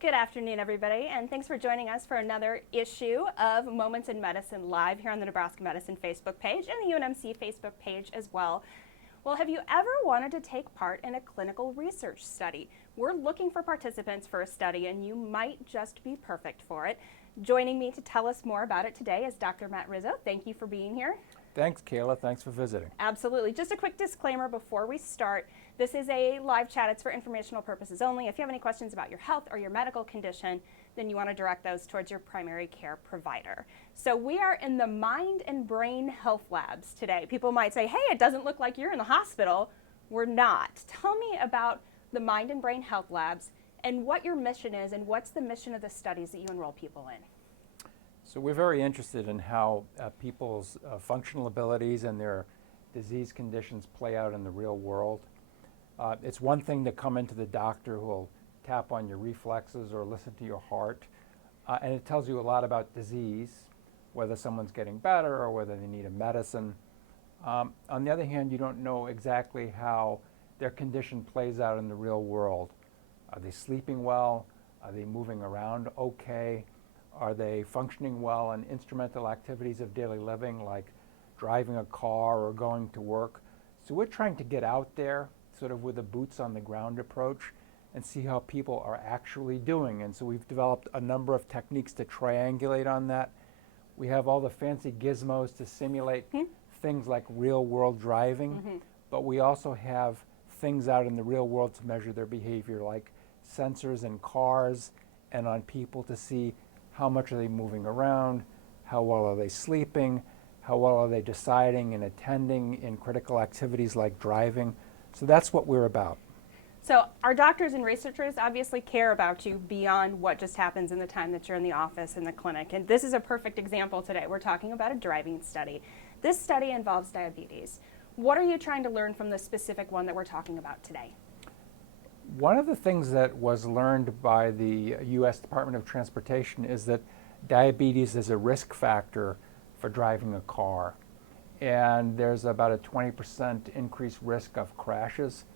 Good afternoon, everybody, and thanks for joining us for another issue of Moments in Medicine Live here on the Nebraska Medicine Facebook page and the UNMC Facebook page as well. Well, have you ever wanted to take part in a clinical research study? We're looking for participants for a study, and you might just be perfect for it. Joining me to tell us more about it today is Dr. Matt Rizzo. Thank you for being here. Thanks, Kayla. Thanks for visiting. Absolutely. Just a quick disclaimer before we start. This is a live chat. It's for informational purposes only. If you have any questions about your health or your medical condition, then you want to direct those towards your primary care provider. So we are in the Mind and Brain Health Labs today. People might say, hey, it doesn't look like you're in the hospital. We're not. Tell me about the Mind and Brain Health Labs and what your mission is and what's the mission of the studies that you enroll people in. So we're very interested in how people's functional abilities and their disease conditions play out in the real world. It's one thing to come into the doctor who will tap on your reflexes or listen to your heart, and it tells you a lot about disease, whether someone's getting better or whether they need a medicine. On the other hand, you don't know exactly how their condition plays out in the real world. Are they sleeping well? Are they moving around okay? Are they functioning well in instrumental activities of daily living like driving a car or going to work? So we're trying to get out there sort of with a boots on the ground approach and see how people are actually doing. And so we've developed a number of techniques to triangulate on that. We have all the fancy gizmos to simulate things like real world driving, but we also have things out in the real world to measure their behavior, like sensors in cars and on people to see how much are they moving around, how well are they sleeping, how well are they deciding and attending in critical activities like driving. So that's what we're about. So our doctors and researchers obviously care about you beyond what just happens in the time that you're in the office in the clinic. And this is a perfect example today. We're talking about a driving study. This study involves diabetes. What are you trying to learn from the specific one that we're talking about today? One of the things that was learned by the U.S. Department of Transportation is that diabetes is a risk factor for driving a car. And there's about a 20% increased risk of crashes.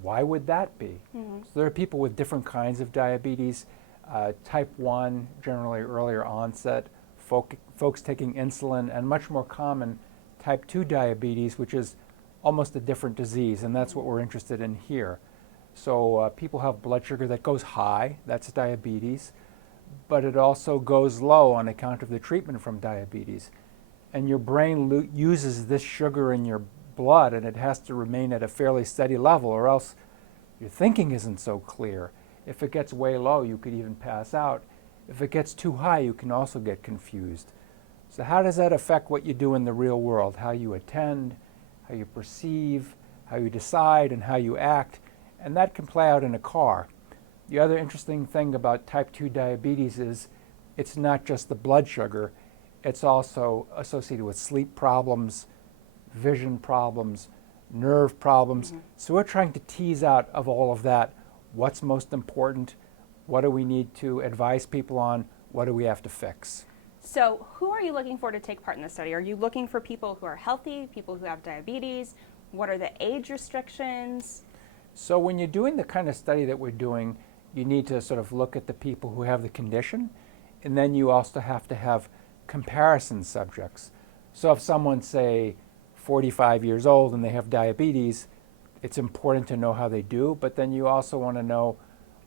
Why would that be? So there are people with different kinds of diabetes. Type 1, generally earlier onset, folks taking insulin, and much more common, type 2 diabetes, which is almost a different disease, and that's what we're interested in here. So people have blood sugar that goes high, that's diabetes, but it also goes low on account of the treatment from diabetes. And your brain uses this sugar in your blood, and it has to remain at a fairly steady level, or else your thinking isn't so clear. If it gets way low, you could even pass out. If it gets too high, you can also get confused. So how does that affect what you do in the real world? How you attend, how you perceive, how you decide, and how you act? And that can play out in a car. The other interesting thing about type 2 diabetes is it's not just the blood sugar, it's also associated with sleep problems, vision problems, nerve problems. So we're trying to tease out of all of that what's most important, what do we need to advise people on, what do we have to fix. So who are you looking for to take part in the study? Are you looking for people who are healthy, people who have diabetes? What are the age restrictions? So when you're doing the kind of study that we're doing, you need to sort of look at the people who have the condition, and then you also have to have comparison subjects. So if someone's, say, 45 years old and they have diabetes, it's important to know how they do, but then you also want to know,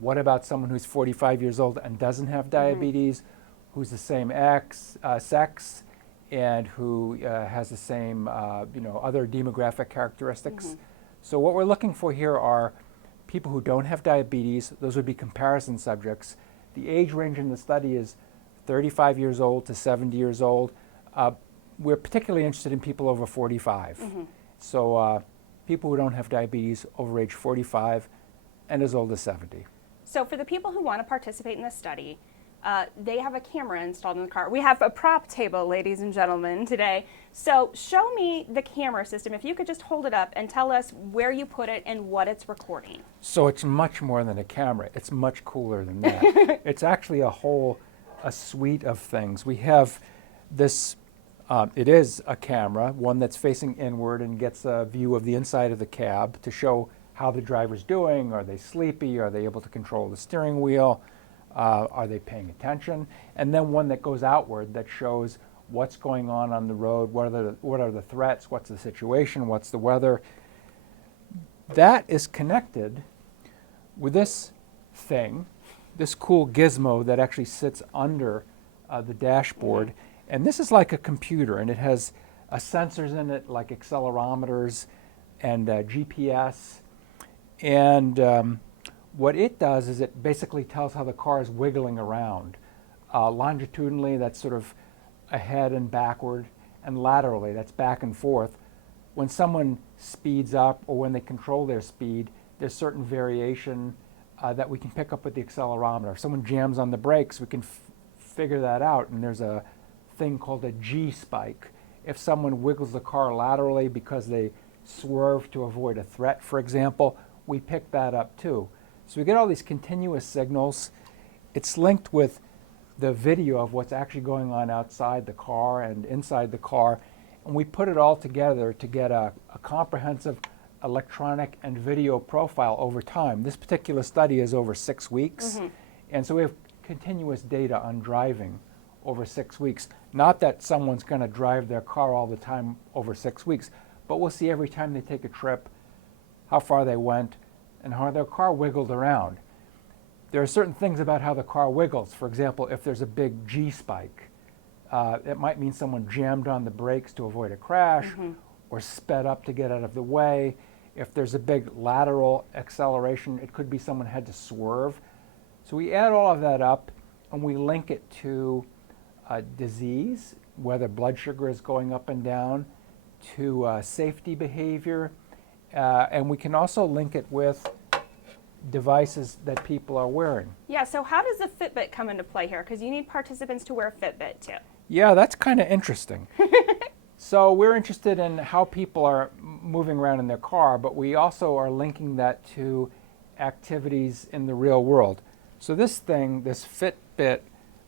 what about someone who's 45 years old and doesn't have diabetes, who's the same sex, and who has the same other demographic characteristics. So what we're looking for here are people who don't have diabetes. Those would be comparison subjects. The age range in the study is 35 years old to 70 years old. We're particularly interested in people over 45. So people who don't have diabetes over age 45 and as old as 70. So for the people who want to participate in the study, they have a camera installed in the car. We have a prop table, ladies and gentlemen, today. So show me the camera system. If you could just hold it up and tell us where you put it and what it's recording. So it's much more than a camera. It's much cooler than that. It's actually a suite of things. We have this, it is a camera, one that's facing inward and gets a view of the inside of the cab to show how the driver's doing. Are they sleepy? Are they able to control the steering wheel? Are they paying attention? And then one that goes outward that shows what's going on the road, what are the threats, what's the situation, what's the weather. That is connected with this thing, this cool gizmo that actually sits under the dashboard. And this is like a computer, and it has sensors in it like accelerometers and GPS. And what it does is it basically tells how the car is wiggling around. Longitudinally, that's sort of ahead and backward, and laterally, that's back and forth. When someone speeds up or when they control their speed, there's certain variation that we can pick up with the accelerometer. If someone jams on the brakes, we can figure that out, and there's a thing called a G spike. If someone wiggles the car laterally because they swerve to avoid a threat, for example, we pick that up too. So we get all these continuous signals. It's linked with the video of what's actually going on outside the car and inside the car, and we put it all together to get a comprehensive electronic and video profile over time. This particular study is over 6 weeks, and so we have continuous data on driving over 6 weeks. Not that someone's going to drive their car all the time over 6 weeks, but we'll see every time they take a trip how far they went and how their car wiggled around. There are certain things about how the car wiggles. For example, if there's a big G spike, it might mean someone jammed on the brakes to avoid a crash or sped up to get out of the way. If there's a big lateral acceleration, it could be someone had to swerve. So we add all of that up and we link it to disease, whether blood sugar is going up and down, to safety behavior, and we can also link it with devices that people are wearing. Yeah, so how does the Fitbit come into play here? Because you need participants to wear a Fitbit too. Yeah, that's kind of interesting. So we're interested in how people are moving around in their car, but we also are linking that to activities in the real world. So this thing, this Fitbit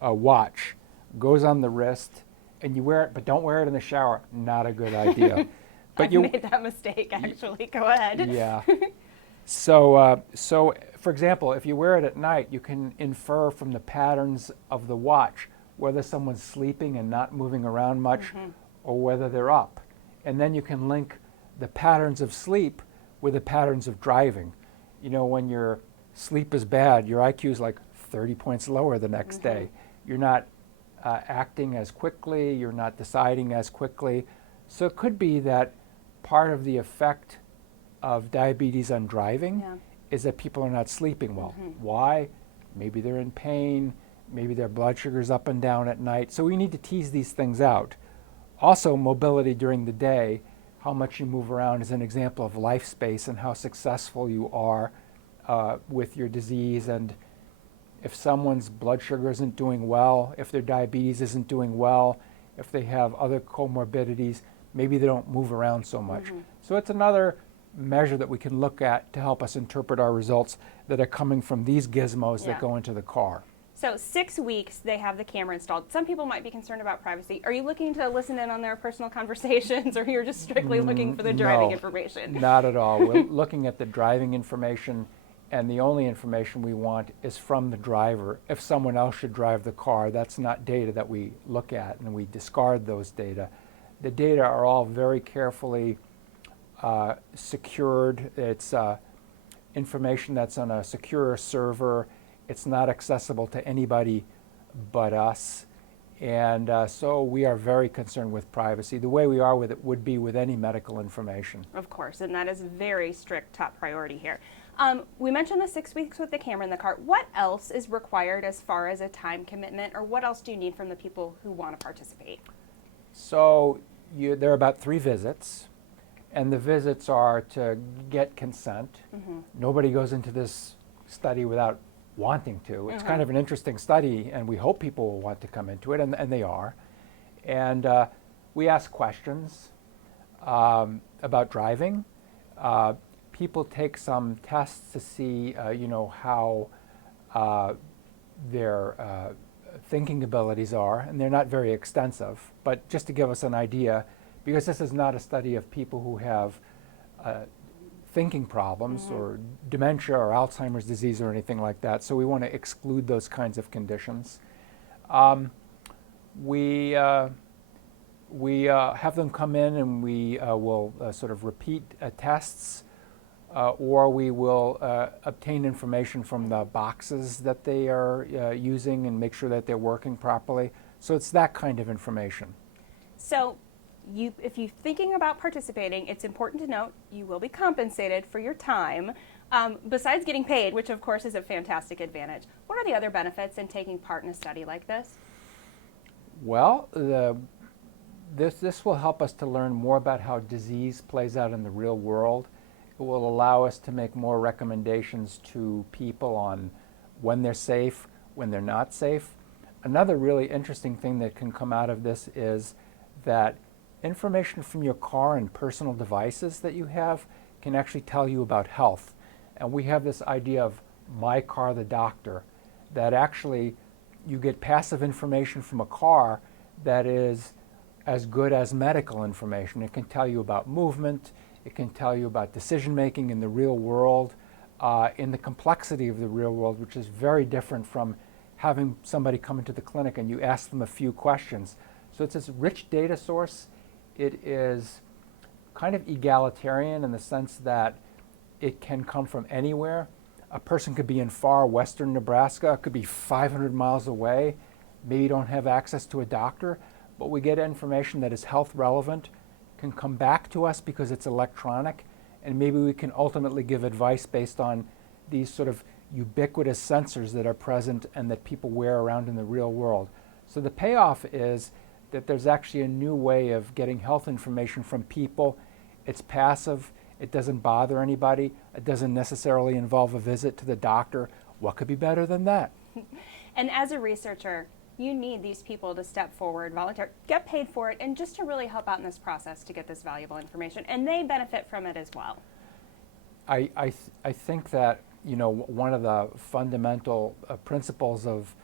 watch, goes on the wrist, and you wear it, but don't wear it in the shower. Not a good idea. But you made that mistake, actually. Go ahead. Yeah. So for example, if you wear it at night, you can infer from the patterns of the watch whether someone's sleeping and not moving around much or whether they're up. And then you can link the patterns of sleep with the patterns of driving. You know, when your sleep is bad, your IQ is like 30 points lower the next day. You're not acting as quickly, you're not deciding as quickly. So it could be that part of the effect of diabetes on driving is that people are not sleeping well. Why? Maybe they're in pain, maybe their blood sugar's up and down at night. So we need to tease these things out. Also, mobility during the day, how much you move around is an example of life space and how successful you are with your disease. And if someone's blood sugar isn't doing well, if their diabetes isn't doing well, if they have other comorbidities, maybe they don't move around so much. So it's another measure that we can look at to help us interpret our results that are coming from these gizmos that go into the car. So 6 weeks, they have the camera installed. Some people might be concerned about privacy. Are you looking to listen in on their personal conversations, or you're just strictly looking for the driving information? Not at all. We're looking at the driving information, and the only information we want is from the driver. If someone else should drive the car, that's not data that we look at, and we discard those data. The data are all very carefully secured. It's information that's on a secure server. It's not accessible to anybody but us. And so we are very concerned with privacy. The way we are with it would be with any medical information. Of course, and that is very strict top priority here. We mentioned the 6 weeks with the camera in the car. What else is required as far as a time commitment, or what else do you need from the people who want to participate? So there are about 3 visits, and the visits are to get consent. Nobody goes into this study without wanting to. It's kind of an interesting study, and we hope people will want to come into it, and they are. And we ask questions about driving. People take some tests to see, how their thinking abilities are, and they're not very extensive, but just to give us an idea, because this is not a study of people who have thinking problems or dementia or Alzheimer's disease or anything like that. So we want to exclude those kinds of conditions. We have them come in and we will sort of repeat tests, or we will obtain information from the boxes that they are using and make sure that they're working properly. So it's that kind of information. So if you're thinking about participating, it's important to note you will be compensated for your time. Besides getting paid, which of course is a fantastic advantage, what are the other benefits in taking part in a study like this? Well, this will help us to learn more about how disease plays out in the real world. It will allow us to make more recommendations to people on when they're safe, when they're not safe. Another really interesting thing that can come out of this is that information from your car and personal devices that you have can actually tell you about health. And we have this idea of my car, the doctor, that actually you get passive information from a car that is as good as medical information. It can tell you about movement, it can tell you about decision making in the real world, in the complexity of the real world, which is very different from having somebody come into the clinic and you ask them a few questions. So it's this rich data source. It is kind of egalitarian in the sense that it can come from anywhere. A person could be in far western Nebraska, could be 500 miles away, maybe don't have access to a doctor, but we get information that is health relevant, can come back to us because it's electronic, and maybe we can ultimately give advice based on these sort of ubiquitous sensors that are present and that people wear around in the real world. So the payoff is that there's actually a new way of getting health information from people. It's passive, it doesn't bother anybody, it doesn't necessarily involve a visit to the doctor. What could be better than that? And as a researcher, you need these people to step forward, volunteer, get paid for it, and just to really help out in this process to get this valuable information. And they benefit from it as well. I think that, you know, one of the fundamental principles of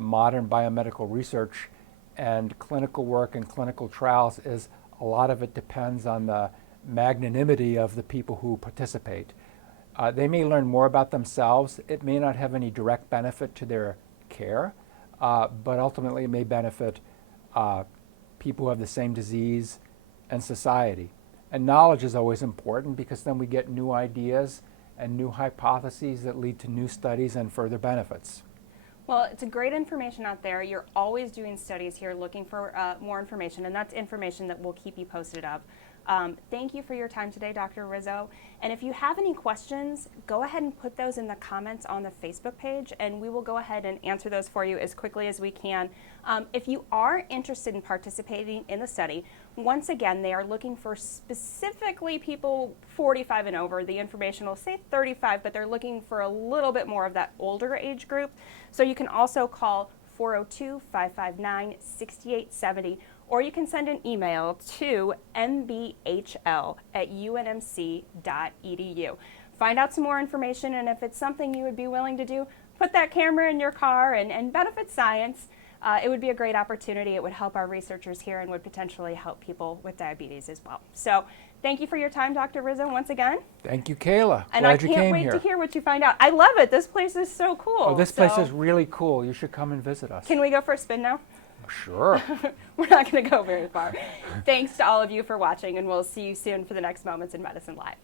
modern biomedical research and clinical work and clinical trials is a lot of it depends on the magnanimity of the people who participate. They may learn more about themselves. It may not have any direct benefit to their care, but ultimately it may benefit people who have the same disease and society. And knowledge is always important because then we get new ideas and new hypotheses that lead to new studies and further benefits. Well, it's a great information out there. You're always doing studies here looking for more information, and that's information that we'll keep you posted of. Thank you for your time today, Dr. Rizzo. And if you have any questions, go ahead and put those in the comments on the Facebook page, and we will go ahead and answer those for you as quickly as we can. If you are interested in participating in the study, once again, they are looking for specifically people 45 and over. The information will say 35, but they're looking for a little bit more of that older age group. So you can also call 402-559-6870, or you can send an email to mbhl@unmc.edu. Find out some more information, and if it's something you would be willing to do, put that camera in your car and benefit science. It would be a great opportunity. It would help our researchers here and would potentially help people with diabetes as well. So thank you for your time, Dr. Rizzo, once again. Thank you, Kayla. And Glad you I came can't wait here. to hear what you find out. I love it. This place is so cool. Oh, this place is really cool. You should come and visit us. Can we go for a spin now? Sure. We're not going to go very far. Thanks to all of you for watching, and we'll see you soon for the next Moments in Medicine Live.